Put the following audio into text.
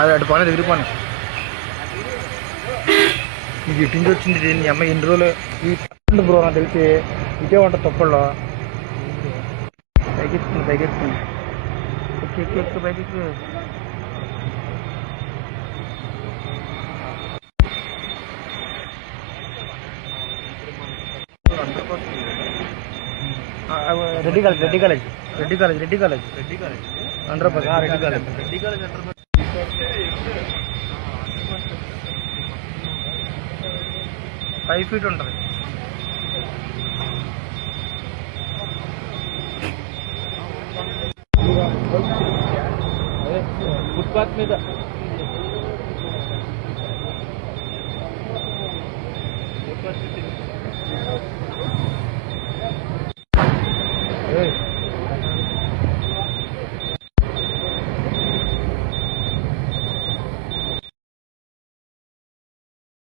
అది అటు పని ఎగిరిపోను. నీకు ఇటు నుంచి వచ్చింది నీ అమ్మాయి ఎన్ని రోజులు ఈ బ్రో నాకు తెలిసి ఇదే ఉంటుంది తొప్పల్లో. పైకెత్తుకుంది పైకెత్తుకుంది. ఎక్కి పైకెక్కి. రెడ్డి కాలేజ్ 5 feet ఉంటుంది. ఫుట్పాత్ మీద